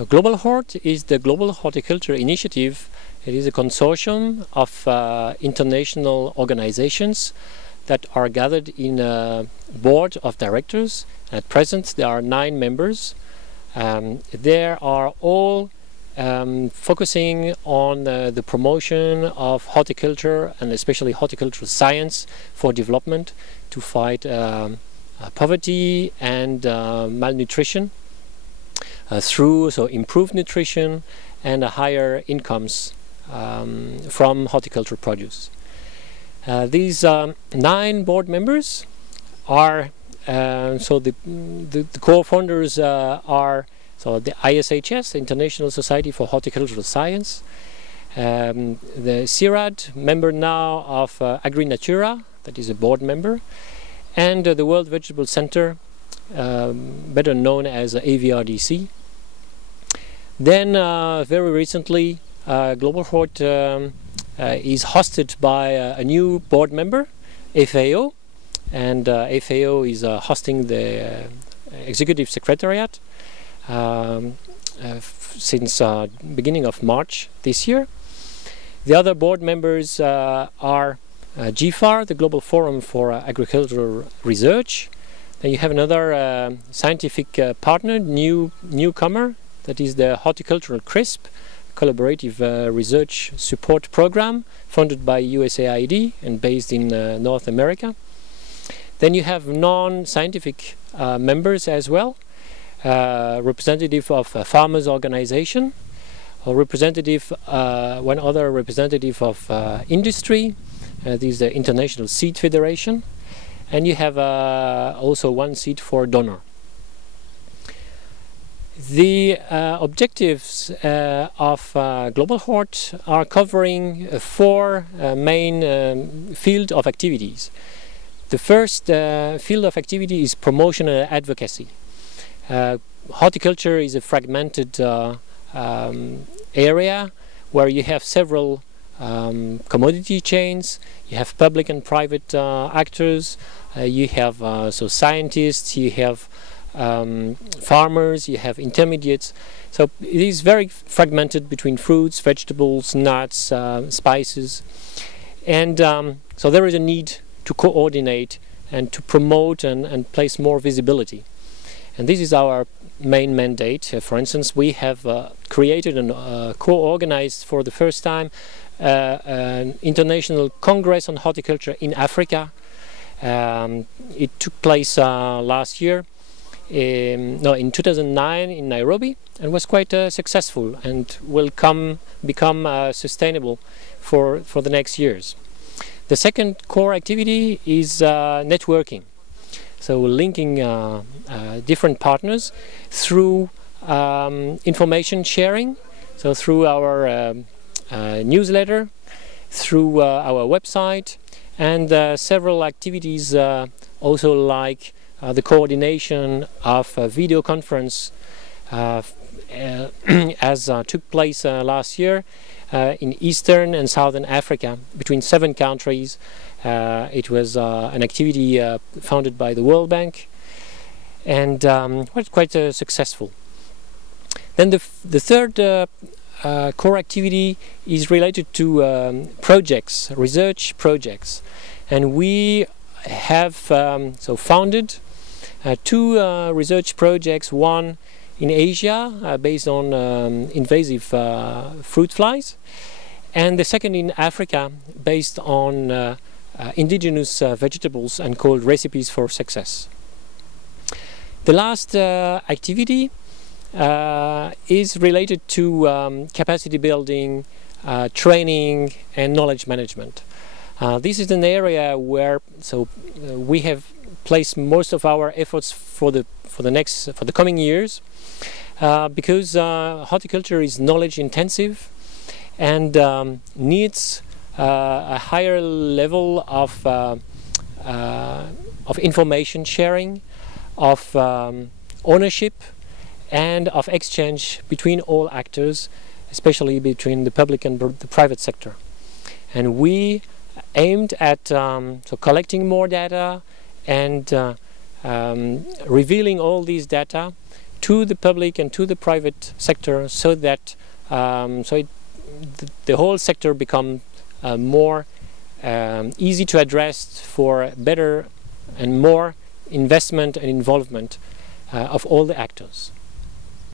GlobalHort is the Global Horticulture Initiative. It is a consortium of international organizations that are gathered in a board of directors. At present there are 9 members. They are all focusing on the promotion of horticulture and especially horticultural science for development to fight poverty and malnutrition through improved nutrition and higher incomes from horticultural produce. These 9 board members are the co-founders are the ISHS, International Society for Horticultural Science, the Cirad, member now of Agri-Natura, that is a board member, and the World Vegetable Center, better known as AVRDC. Then very recently GlobalHort is hosted by a new board member, FAO, and FAO is hosting the executive secretariat since beginning of March this year. The other board members are GFAR, the Global Forum for Agricultural Research. Then you have another scientific partner, newcomer, that is the Horticultural CRISP, Collaborative Research Support Program, funded by USAID and based in North America. Then you have non-scientific members as well, representative of farmers' organization, or representative, one other representative of industry. This is the International Seed Federation, and you have also one seat for donor. The objectives of GlobalHort are covering 4 main fields of activities. The first field of activity is promotion and advocacy. Horticulture is a fragmented area where you have several commodity chains, you have public and private actors, you have scientists, you have farmers, you have intermediates. So it is very fragmented between fruits, vegetables, nuts, spices, and so there is a need to coordinate and to promote and place more visibility. And this is our main mandate. For instance, we have created and co-organized for the first time an international congress on horticulture in Africa. It took place last year, in 2009 in Nairobi, and was quite successful and will become sustainable for the next years. The second core activity is networking. So linking different partners through information sharing, so through our newsletter, through our website, and several activities also like the coordination of a video conference as took place last year in Eastern and Southern Africa between 7 countries. It was an activity founded by the World Bank and was quite successful. Then the third core activity is related to projects, research projects, and we have founded 2 research projects, one in Asia based on invasive fruit flies, and the second in Africa based on indigenous vegetables and called Recipes for Success. The last activity is related to capacity building, training and knowledge management. This is an area where we have placed most of our efforts for the coming years, because horticulture is knowledge intensive and needs a higher level of information sharing, of ownership, and of exchange between all actors, especially between the public and the private sector. And we aimed at collecting more data and revealing all these data to the public and to the private sector, so that the whole sector becomes more easy to address for better and more investment and involvement of all the actors.